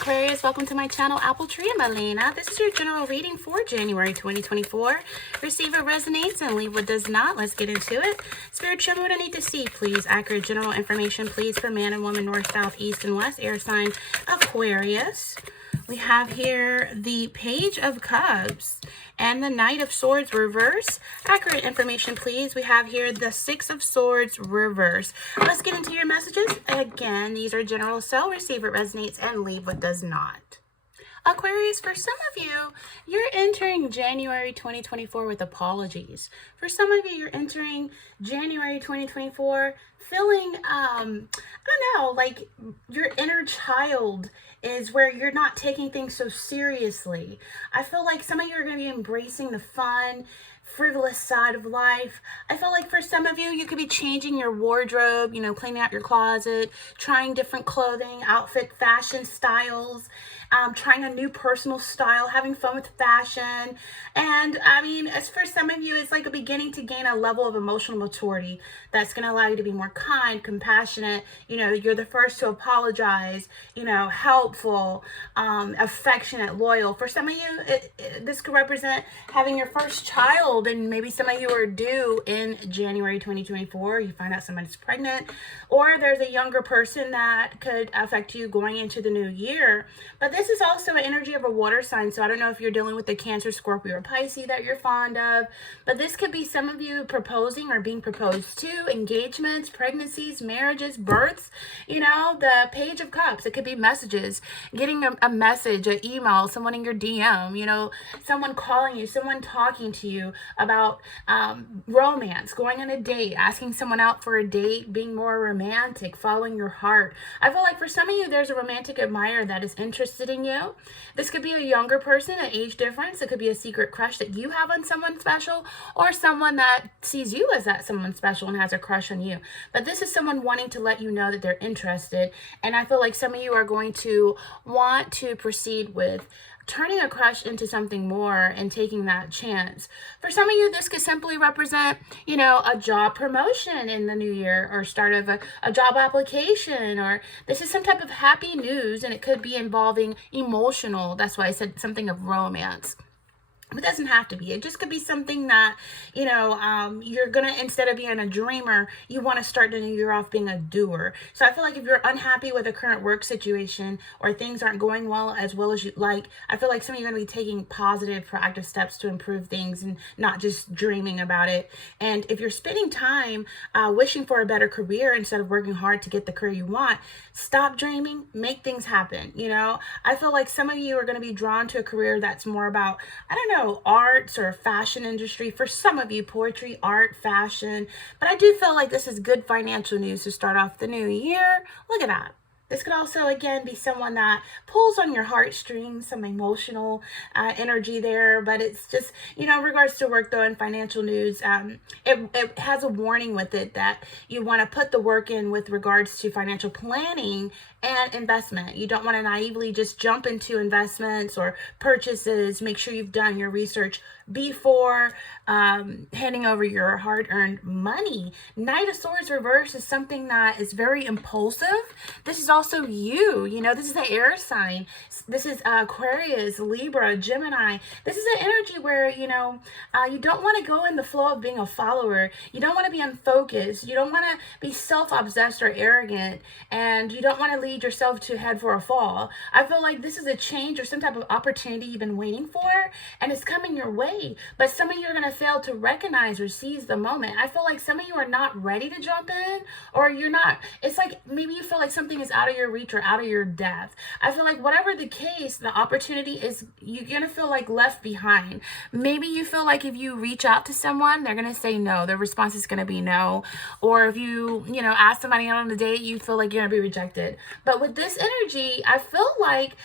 Aquarius, welcome to my channel, Apple Tree and Melina. This is your general reading for January 2024. Receive what resonates and leave what does not. Let's get into it. Spirit, show me what I need to see, please. Accurate general information, please, for man and woman, north, south, east, and west. Air sign Aquarius. We have here the Page of Cups and the Knight of Swords reverse. Accurate information, please. We have here the Six of Swords reverse. Let's get into your messages. Again, these are general, so receive what resonates and leave what does not. Aquarius, for some of you, you're entering January 2024 with apologies. For some of you, you're entering January 2024 feeling, I don't know, like your inner child is where you're not taking things so seriously. I feel like some of you are going to be embracing the fun, frivolous side of life. I feel like for some of you, you could be changing your wardrobe, you know, cleaning out your closet, trying different clothing, outfit, fashion styles, trying a new personal style, having fun with fashion. And I mean, as for some of you, it's like a beginning to gain a level of emotional maturity that's going to allow you to be more kind, compassionate. You know, you're the first to apologize, you know, helpful, affectionate, loyal. For some of you, this could represent having your first child, and maybe some of you are due in January 2024. You find out somebody's pregnant, or there's a younger person that could affect you going into the new year. But this is also an energy of a water sign, so I don't know if you're dealing with the Cancer, Scorpio, or Pisces that you're fond of, but this could be some of you proposing or being proposed to, engagements, pregnancies, marriages, births. You know, the Page of Cups, it could be messages, getting a message, an email, someone in your DM, you know, someone calling you, someone talking to you about romance, going on a date, asking someone out for a date, being more romantic, following your heart. I feel like for some of you, there's a romantic admirer that is interested in you. This could be a younger person, an age difference. It could be a secret crush that you have on someone special, or someone that sees you as that someone special and has a crush on you. But this is someone wanting to let you know that they're interested. And I feel like some of you are going to want to proceed with turning a crush into something more and taking that chance. For some of you, this could simply represent, you know, a job promotion in the new year, or start of a job application, or this is some type of happy news, and it could be involving emotional. That's why I said something of romance. It doesn't have to be. It just could be something that, you know, you're going to, instead of being a dreamer, you want to start the new year off being a doer. So I feel like if you're unhappy with a current work situation, or things aren't going well as you'd like, I feel like some of you are going to be taking positive, proactive steps to improve things and not just dreaming about it. And if you're spending time wishing for a better career instead of working hard to get the career you want, stop dreaming, make things happen. You know, I feel like some of you are going to be drawn to a career that's more about, I don't know, arts or fashion industry. For some of you, poetry, art, fashion. But I do feel like this is good financial news to start off the new year. Look at that. This could also, again, be someone that pulls on your heartstrings, some emotional energy there. But it's just, you know, in regards to work, though, and financial news, it has a warning with it that you want to put the work in with regards to financial planning and investment. You don't want to naively just jump into investments or purchases. Make sure you've done your research before handing over your hard-earned money. Knight of Swords reverse is something that is very impulsive. This is also you know, this is the air sign. This is Aquarius, Libra, Gemini. This is an energy where, you know, you don't want to go in the flow of being a follower. You don't want to be unfocused. You don't want to be self-obsessed or arrogant, and you don't want to lead yourself to head for a fall. I feel like this is a change or some type of opportunity you've been waiting for, and it's coming your way. But some of you are going to fail to recognize or seize the moment. I feel like some of you are not ready to jump in, or you're not. It's like maybe you feel like something is out of your reach or out of your depth. I feel like whatever the case, the opportunity is, you're going to feel like left behind. Maybe you feel like if you reach out to someone, they're going to say no. Their response is going to be no. Or if you know, ask somebody out on a date, you feel like you're going to be rejected. But with this energy, I feel like,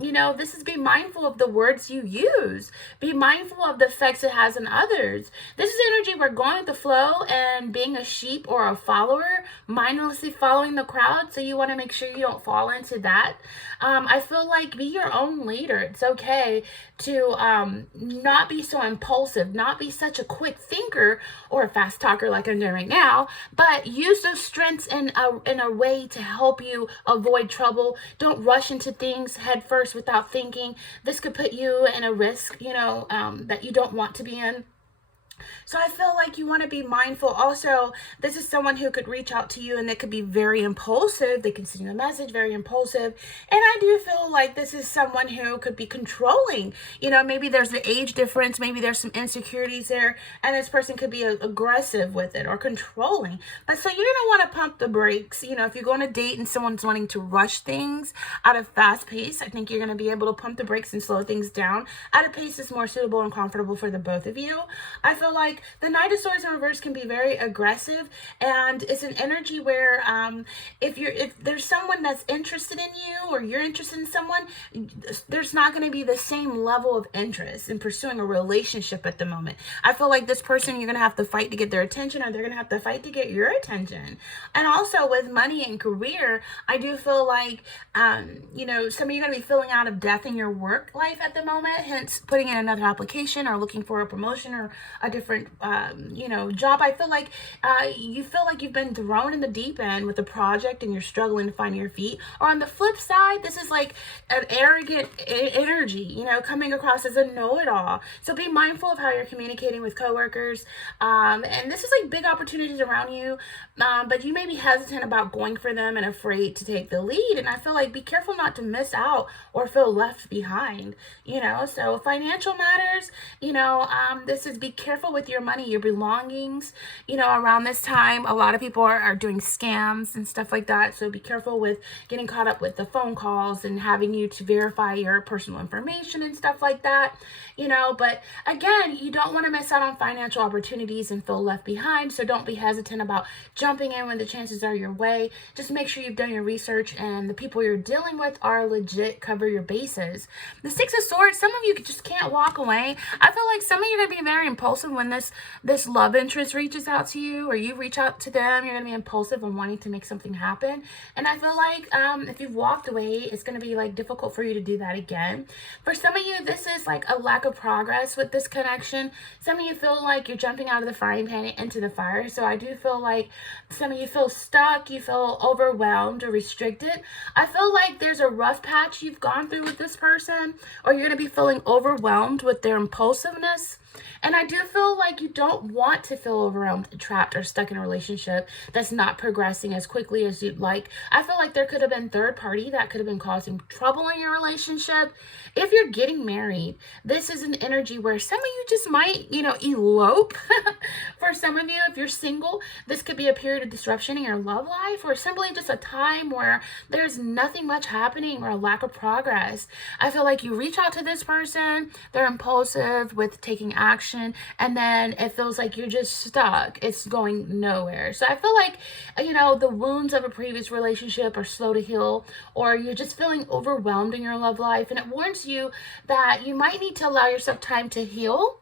you know, this is be mindful of the words you use. Be mindful of the effects it has on others. This is energy where going with the flow and being a sheep or a follower, mindlessly following the crowd. So you want to make sure you don't fall into that. I feel like be your own leader. It's okay to not be so impulsive, not be such a quick thinker or a fast talker like I'm doing right now, but use those strengths in a way to help you to avoid trouble. Don't rush into things head first without thinking. This could put you in a risk, that you don't want to be in. So I feel like you want to be mindful. Also, this is someone who could reach out to you and they could be very impulsive. They can send you a message, very impulsive. And I do feel like this is someone who could be controlling. Maybe there's the age difference. Maybe there's some insecurities there. And this person could be aggressive with it or controlling. But so you're going to want to pump the brakes. If you're going to date and someone's wanting to rush things at a fast pace, I think you're going to be able to pump the brakes and slow things down at a pace that's more suitable and comfortable for the both of you. I feel like the Knight of Swords in reverse can be very aggressive, and it's an energy where if there's someone that's interested in you or you're interested in someone, there's not going to be the same level of interest in pursuing a relationship at the moment. I feel like this person, you're going to have to fight to get their attention, or they're going to have to fight to get your attention. And also with money and career, I do feel like some of you are going to be feeling out of depth in your work life at the moment, hence putting in another application or looking for a promotion or a different job. I feel like you feel like you've been thrown in the deep end with a project and you're struggling to find your feet. Or on the flip side, this is like an arrogant energy, coming across as a know-it-all. So be mindful of how you're communicating with coworkers. And this is like big opportunities around you, but you may be hesitant about going for them and afraid to take the lead. And I feel like be careful not to miss out or feel left behind, So financial matters, this is be careful with your money, your belongings. Around this time, a lot of people are doing scams and stuff like that. So be careful with getting caught up with the phone calls and having you to verify your personal information and stuff like that. But again, you don't want to miss out on financial opportunities and feel left behind. So don't be hesitant about jumping in when the chances are your way. Just make sure you've done your research and the people you're dealing with are legit. Cover your bases. The Six of Swords, some of you just can't walk away. I feel like some of you are going to be very impulsive when this love interest reaches out to you, or you reach out to them. You're going to be impulsive and wanting to make something happen. And I feel like if you've walked away, it's going to be like difficult for you to do that again. For some of you, this is like a lack of progress with this connection. Some of you feel like you're jumping out of the frying pan into the fire. So I do feel like some of you feel stuck, you feel overwhelmed or restricted. I feel like there's a rough patch you've gone through with this person, or you're going to be feeling overwhelmed with their impulsiveness. And I do feel like you don't want to feel overwhelmed, trapped, or stuck in a relationship that's not progressing as quickly as you'd like. I feel like there could have been third party that could have been causing trouble in your relationship. If you're getting married, this is an energy where some of you just might, elope. For some of you, if you're single, this could be a period of disruption in your love life, or simply just a time where there's nothing much happening or a lack of progress. I feel like you reach out to this person, they're impulsive with taking action, and then it feels like you're just stuck. It's going nowhere. So I feel like, the wounds of a previous relationship are slow to heal, or you're just feeling overwhelmed in your love life, and it warns you that you might need to allow yourself time to heal.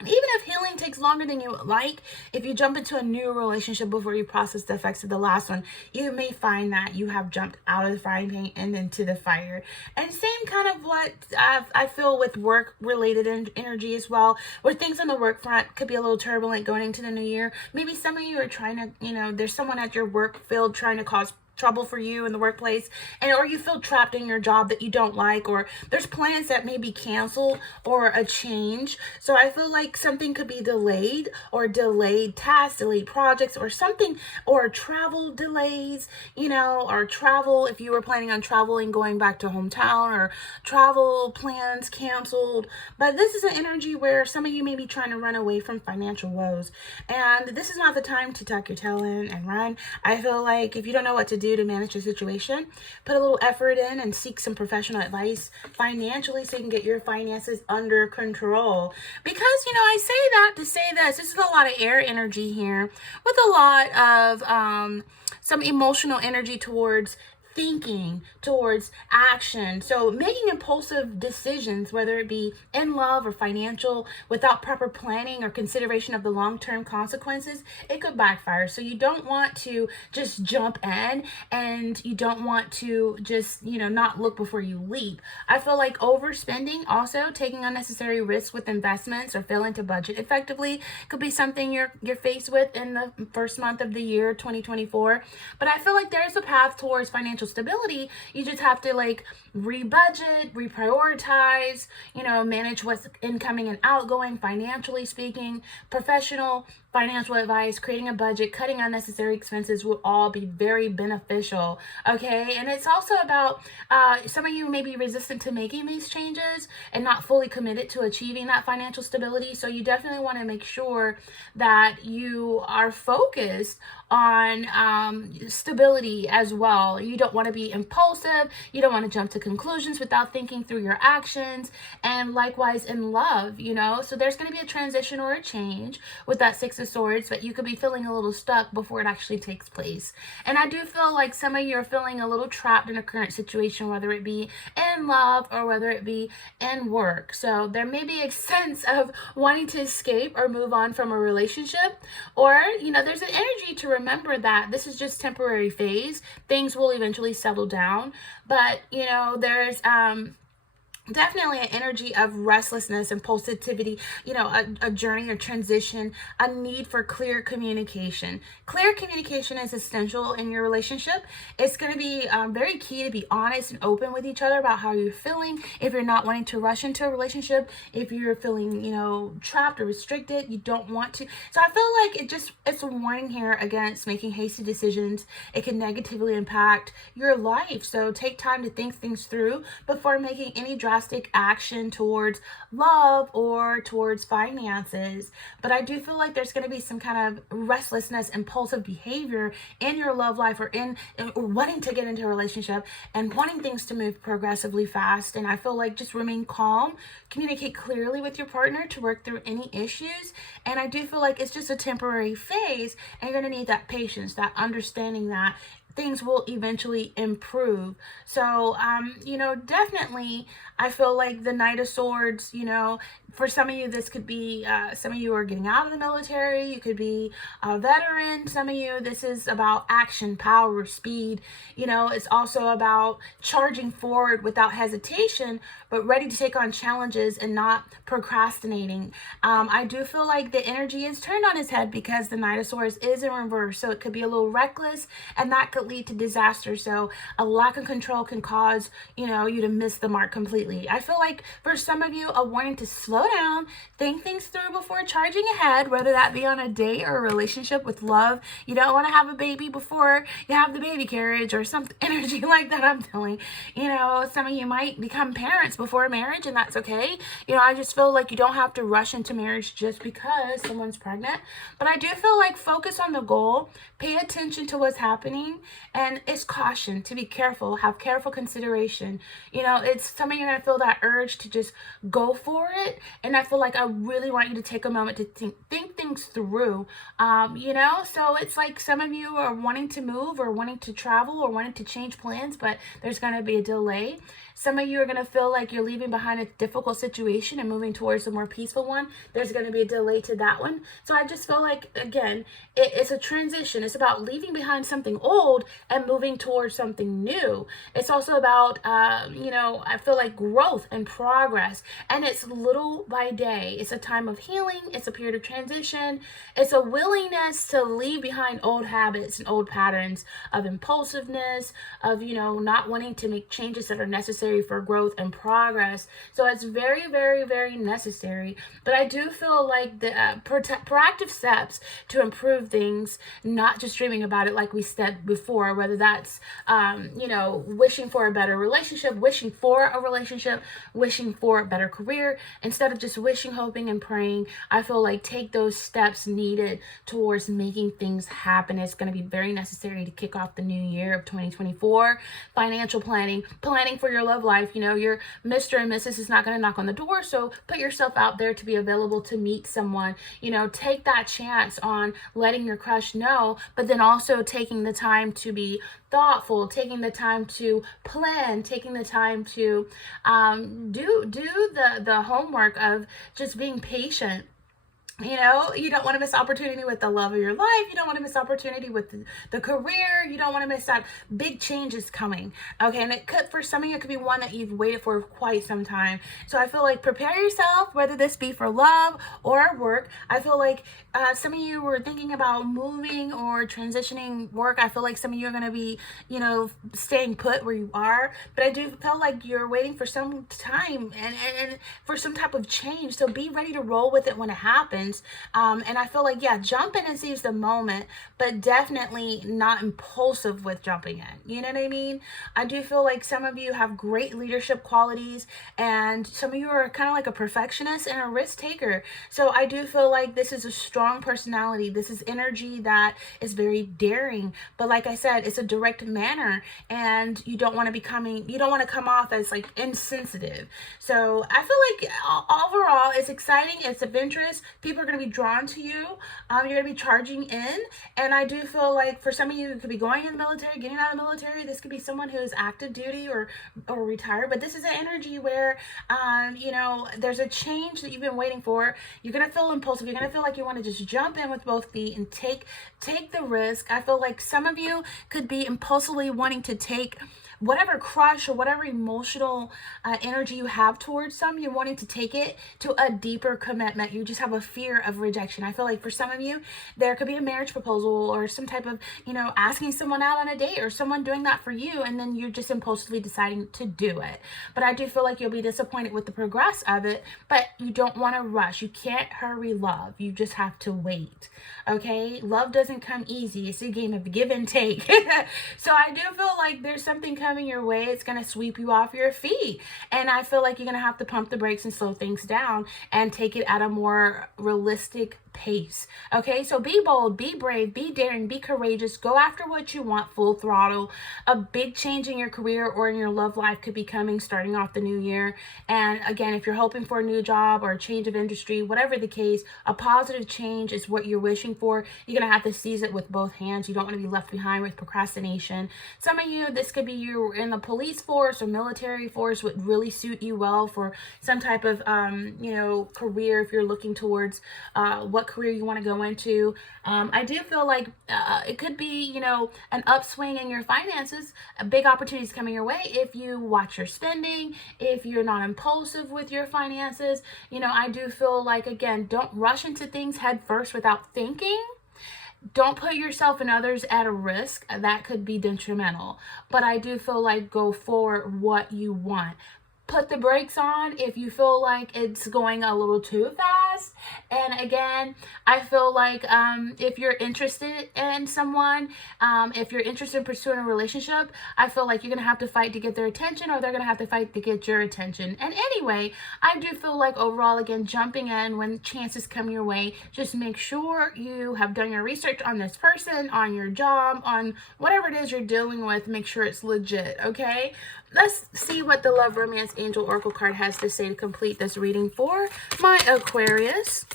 Even if healing takes longer than you would like, if you jump into a new relationship before you process the effects of the last one, you may find that you have jumped out of the frying pan and into the fire. And same kind of what I feel with work-related energy as well, where things on the work front could be a little turbulent going into the new year. Maybe some of you are trying to, there's someone at your work field trying to cause trouble for you in the workplace, or you feel trapped in your job that you don't like, or there's plans that may be canceled or a change. So I feel like something could be delayed, or delayed tasks, delayed projects, or something, or travel delays, or travel if you were planning on traveling, going back to hometown, or travel plans canceled. But this is an energy where some of you may be trying to run away from financial woes, and this is not the time to tuck your tail in and run. I feel like if you don't know what to do to manage the situation, put a little effort in and seek some professional advice financially so you can get your finances under control. Because, I say that to say this is a lot of air energy here, with a lot of some emotional energy towards thinking, towards action. So making impulsive decisions, whether it be in love or financial, without proper planning or consideration of the long-term consequences, it could backfire. So you don't want to just jump in, and you don't want to just, not look before you leap. I feel like overspending, also taking unnecessary risks with investments or failing to budget effectively, could be something you're faced with in the first month of the year 2024. But I feel like there's a path towards financial financial stability. You just have to like rebudget, reprioritize, manage what's incoming and outgoing, financially speaking. Professional financial advice, creating a budget, cutting unnecessary expenses will all be very beneficial. Okay, and it's also about some of you may be resistant to making these changes and not fully committed to achieving that financial stability. So you definitely want to make sure that you are focused on stability as well. You don't want to be impulsive. You don't want to jump to conclusions without thinking through your actions. And likewise in love, so there's going to be a transition or a change with that Six of Swords, but you could be feeling a little stuck before it actually takes place. And I do feel like some of you are feeling a little trapped in a current situation, whether it be in love or whether it be in work. So there may be a sense of wanting to escape or move on from a relationship, or there's an energy to remember that this is just temporary phase. Things will eventually settle down, but there's definitely an energy of restlessness, impulsivity, a journey or transition, a need for clear communication. Clear communication is essential in your relationship. It's going to be very key to be honest and open with each other about how you're feeling. If you're not wanting to rush into a relationship, if you're feeling, trapped or restricted, you don't want to. So I feel like it's a warning here against making hasty decisions. It can negatively impact your life. So take time to think things through before making any drastic action towards love or towards finances. But I do feel like there's going to be some kind of restlessness, impulsive behavior in your love life or in wanting to get into a relationship and wanting things to move progressively fast. And I feel like just remain calm, communicate clearly with your partner to work through any issues. And I do feel like it's just a temporary phase, and you're going to need that patience, that understanding that things will eventually improve. So, definitely, I feel like the Knight of Swords, for some of you, this could be, some of you are getting out of the military. You could be a veteran. Some of you, this is about action, power, speed. It's also about charging forward without hesitation, but ready to take on challenges and not procrastinating. I do feel like the energy is turned on its head because the Knight of Swords is in reverse. So it could be a little reckless, and that could lead to disaster. So a lack of control can cause, you to miss the mark completely. I feel like for some of you, a warning to slow down, think things through before charging ahead, whether that be on a date or a relationship with love. You don't want to have a baby before you have the baby carriage or some energy like that, I'm feeling. Some of you might become parents before marriage, and that's okay. I just feel like you don't have to rush into marriage just because someone's pregnant. But I do feel like focus on the goal, pay attention to what's happening, and it's caution to be careful, have careful consideration. It's some of you are going to feel that urge to just go for it. And I feel like I really want you to take a moment to think things through. So it's like some of you are wanting to move or wanting to travel or wanting to change plans, but there's going to be a delay. Some of you are going to feel like you're leaving behind a difficult situation and moving towards a more peaceful one. There's going to be a delay to that one. So I just feel like, again, it's a transition. It's about leaving behind something old and moving towards something new. It's also about, I feel like growth and progress. And it's little by day. It's a time of healing. It's a period of transition. It's a willingness to leave behind old habits and old patterns of impulsiveness, of, not wanting to make changes that are necessary for growth and progress. So it's very, very, very necessary. But I do feel like the proactive steps to improve things, not just dreaming about it like we said before, whether that's, wishing for a better relationship, wishing for a better career, instead of just wishing, hoping, and praying. I feel like take those steps needed towards making things happen. It's going to be very necessary to kick off the new year of 2024. Financial planning for your love life. Your Mr. and Mrs. is not going to knock on the door, so put yourself out there to be available to meet someone. Take that chance on letting your crush know, but then also taking the time to be thoughtful, taking the time to plan, taking the time to do the homework of just being patient You know, you don't want to miss opportunity with the love of your life. You don't want to miss opportunity with the career. You don't want to miss out. Big changes coming. Okay, and it could, for some of you, it could be one that you've waited for quite some time. So I feel like prepare yourself, whether this be for love or work. I feel like some of you were thinking about moving or transitioning work. I feel like some of you are going to be, you know, staying put where you are. But I do feel like you're waiting for some time and for some type of change. So be ready to roll with it when it happens. And I feel like, yeah, jump in and seize the moment, but definitely not impulsive with jumping in. You know what I mean? I do feel like some of you have great leadership qualities, and some of you are kind of like a perfectionist and a risk taker. So I do feel like this is a strong personality. This is energy that is very daring. But like I said, it's a direct manner, and you don't want to come off as like insensitive. So I feel like overall it's exciting, it's adventurous. People are going to be drawn to you. You're going to be charging in. And I do feel like for some of you, it could be going in the military, getting out of the military. This could be someone who is active duty or retired. But this is an energy where, you know, there's a change that you've been waiting for. You're going to feel impulsive. You're going to feel like you want to just jump in with both feet and take the risk. I feel like some of you could be impulsively wanting to take whatever crush or whatever emotional energy you have towards you're wanting to take it to a deeper commitment. You just have a fear of rejection. I feel like for some of you, there could be a marriage proposal or some type of, you know, asking someone out on a date or someone doing that for you, and then you're just impulsively deciding to do it. But I do feel like you'll be disappointed with the progress of it, but you don't want to rush. You can't hurry love. You just have to wait. Okay? Love doesn't come easy. It's a game of give and take. So I do feel like there's something coming your way. It's going to sweep you off your feet. And I feel like you're going to have to pump the brakes and slow things down and take it at a more realistic pace. Okay, so be bold, be brave, be daring, be courageous, go after what you want full throttle. A big change in your career or in your love life could be coming starting off the new year. And again, if you're hoping for a new job or a change of industry, whatever the case, a positive change is what you're wishing for. You're going to have to seize it with both hands. You don't want to be left behind with procrastination. Some of you, this could be you in the police force or military force, would really suit you well for some type of, you know, career if you're looking towards what career you want to go into. I do feel like it could be, you know, an upswing in your finances, big opportunities coming your way if you watch your spending, if you're not impulsive with your finances. You know, I do feel like, again, don't rush into things head first without thinking. Don't put yourself and others at a risk. That could be detrimental. But I do feel like go for what you want. Put the brakes on if you feel like it's going a little too fast. And again, I feel like if you're interested in someone, if you're interested in pursuing a relationship, I feel like you're going to have to fight to get their attention, or they're going to have to fight to get your attention. And anyway, I do feel like overall, again, jumping in when chances come your way, just make sure you have done your research on this person, on your job, on whatever it is you're dealing with. Make sure it's legit, okay? Let's see what the Love Romance Angel Oracle card has to say to complete this reading for my Aquarius.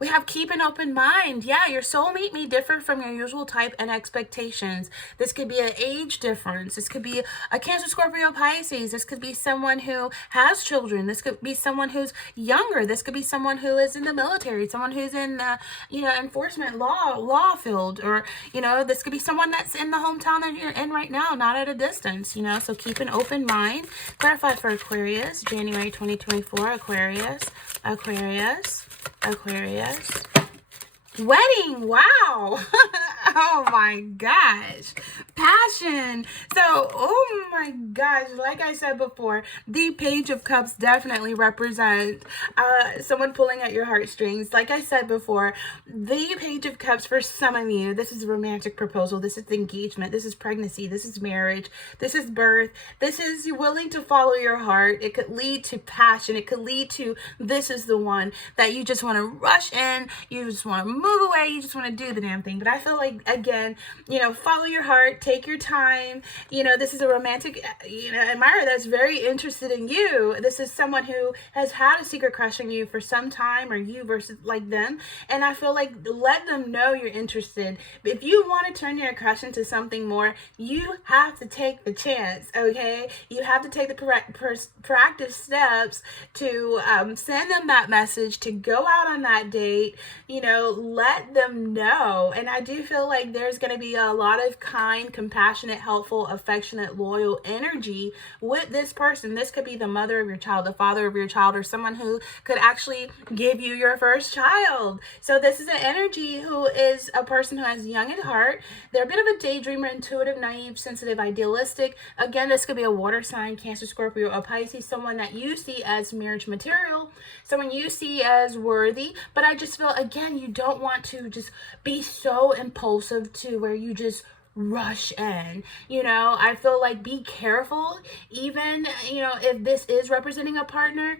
We have keep an open mind. Yeah, your soulmate may differ from your usual type and expectations. This could be an age difference. This could be a Cancer, Scorpio, Pisces. This could be someone who has children. This could be someone who's younger. This could be someone who is in the military, someone who's in the, you know, enforcement law field, or, you know, this could be someone that's in the hometown that you're in right now, not at a distance, you know. So keep an open mind. Clarify for Aquarius, January 2024, Aquarius, Aquarius, Aquarius. Wedding, wow. Oh my gosh. Passion. So, oh my gosh, like I said before, the Page of Cups definitely represent someone pulling at your heartstrings. Like I said before, the Page of Cups for some of you, this is a romantic proposal, this is engagement, this is pregnancy, this is marriage, this is birth, this is you willing to follow your heart. It could lead to passion. It could lead to this is the one that you just want to rush in, you just want to move away, you just want to do the damn thing. But I feel like, again, you know, follow your heart, take your time. This is a romantic, admirer that's very interested in you. This is someone who has had a secret crush on you for some time, or you versus like them. And I feel like let them know you're interested. If you want to turn your crush into something more, you have to take the chance, okay? You have to take the proactive steps to send them that message, to go out on that date, let them know. And I do feel like there's going to be a lot of kind, compassionate, helpful, affectionate, loyal energy with this person. This could be the mother of your child, the father of your child, or someone who could actually give you your first child. So this is an energy who is a person who has young at heart. They're a bit of a daydreamer, intuitive, naive, sensitive, idealistic. Again, this could be a water sign, Cancer, Scorpio, or Pisces, someone that you see as marriage material, someone you see as worthy. But I just feel, again, you don't want to just be so impulsive to where you just rush in. I feel like be careful, even if this is representing a partner.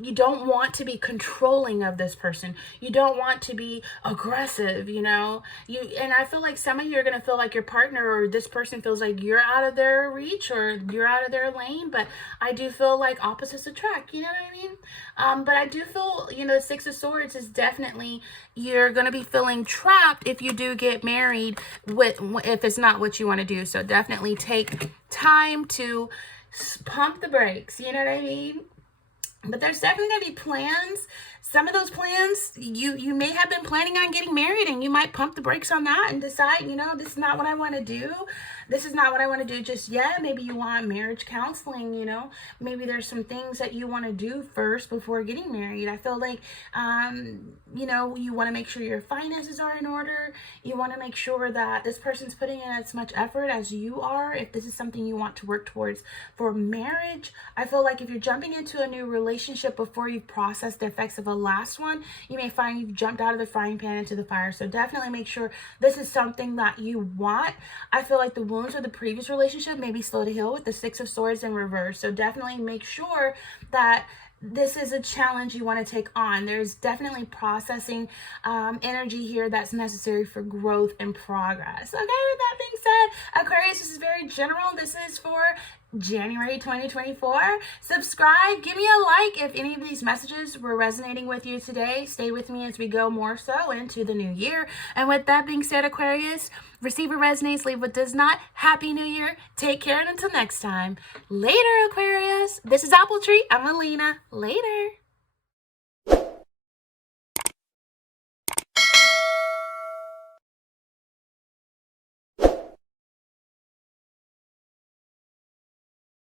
You don't want to be controlling of this person. You don't want to be aggressive. And I feel like some of you are going to feel like your partner or this person feels like you're out of their reach or you're out of their lane. But I do feel like opposites attract, you know what I mean? But I do feel, the Six of Swords is definitely, you're going to be feeling trapped if you do get married if it's not what you want to do. So definitely take time to pump the brakes, you know what I mean? But there's definitely going to be plans. Some of those plans, you may have been planning on getting married, and you might pump the brakes on that and decide, this is not what I want to do. This is not what I want to do just yet. Maybe you want marriage counseling, Maybe there's some things that you want to do first before getting married. I feel like, you want to make sure your finances are in order. You want to make sure that this person's putting in as much effort as you are. If this is something you want to work towards for marriage, I feel like if you're jumping into a new relationship before you've processed the effects of a last one, you may find you've jumped out of the frying pan into the fire. So definitely make sure this is something that you want. I feel like the wounds of the previous relationship may be slow to heal with the Six of Swords in reverse. So definitely make sure that this is a challenge you want to take on. There's definitely processing energy here that's necessary for growth and progress. Okay, with that being said, Aquarius, this is very general. This is for January 2024. Subscribe, give me a like if any of these messages were resonating with you today. Stay with me as we go more so into the new year. And with that being said, Aquarius, receive what resonates, leave what does not. Happy New Year. Take care, and until next time. Later, Aquarius. This is Apple Tree. I'm Alina. Later.